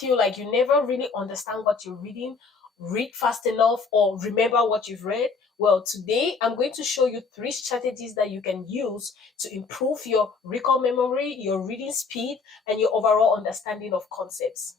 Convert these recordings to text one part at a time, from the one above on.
feel like you never really understand what you're reading, read fast enough, or remember what you've read? Well, today I'm going to show you 3 strategies that you can use to improve your recall memory, your reading speed, and your overall understanding of concepts.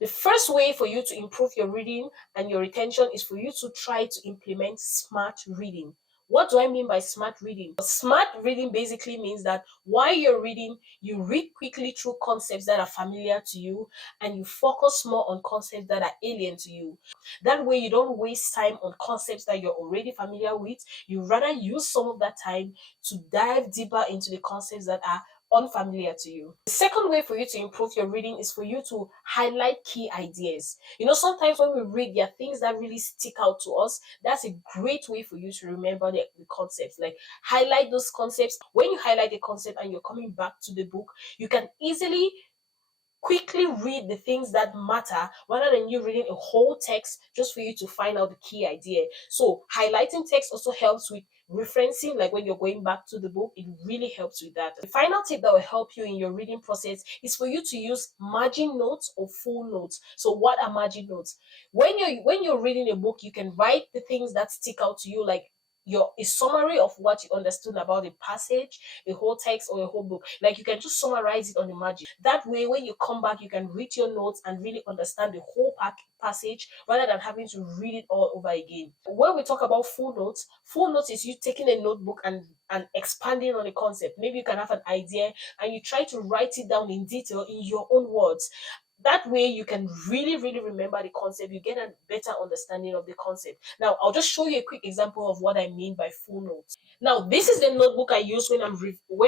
The first way for you to improve your reading and your retention is for you to try to implement smart reading. What do I mean by smart reading? Smart reading basically means that while you're reading, you read quickly through concepts that are familiar to you and you focus more on concepts that are alien to you. That way, you don't waste time on concepts that you're already familiar with. You rather use some of that time to dive deeper into the concepts that are unfamiliar to you. The second way for you to improve your reading is for you to highlight key ideas. Sometimes when we read, there are things that really stick out to us. That's a great way for you to remember the concepts. Like, highlight those concepts. When you highlight a concept and you're coming back to the book, you can easily quickly read the things that matter rather than you reading a whole text just for you to find out the key idea. So highlighting text also helps with referencing, like when you're going back to the book, it really helps with that. The final tip that will help you in your reading process is for you to use margin notes or full notes. So what are margin notes? When you're reading a book, you can write the things that stick out to you, like a summary of what you understood about a passage, a whole text, or a whole book. Like, you can just summarize it on the margin. That way, when you come back, you can read your notes and really understand the whole passage rather than having to read it all over again. When we talk about full notes is you taking a notebook and expanding on a concept. Maybe you can have an idea and you try to write it down in detail in your own words. That way you can really, really remember the concept. You get a better understanding of the concept. Now, I'll just show you a quick example of what I mean by full notes. Now, this is the notebook I use when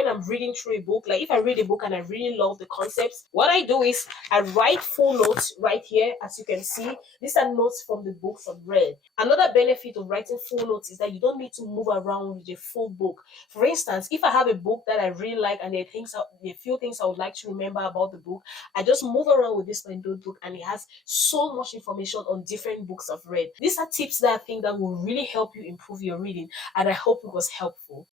I'm reading through a book. Like, if I read a book and I really love the concepts, what I do is I write full notes right here. As you can see, these are notes from the books I've read. Another benefit of writing full notes is that you don't need to move around with a full book. For instance, if I have a book that I really like and there are a few things I would like to remember about the book, I just move around with this my notebook and it has so much information on different books I've read. These are tips that I think that will really help you improve your reading, and I hope it was helpful.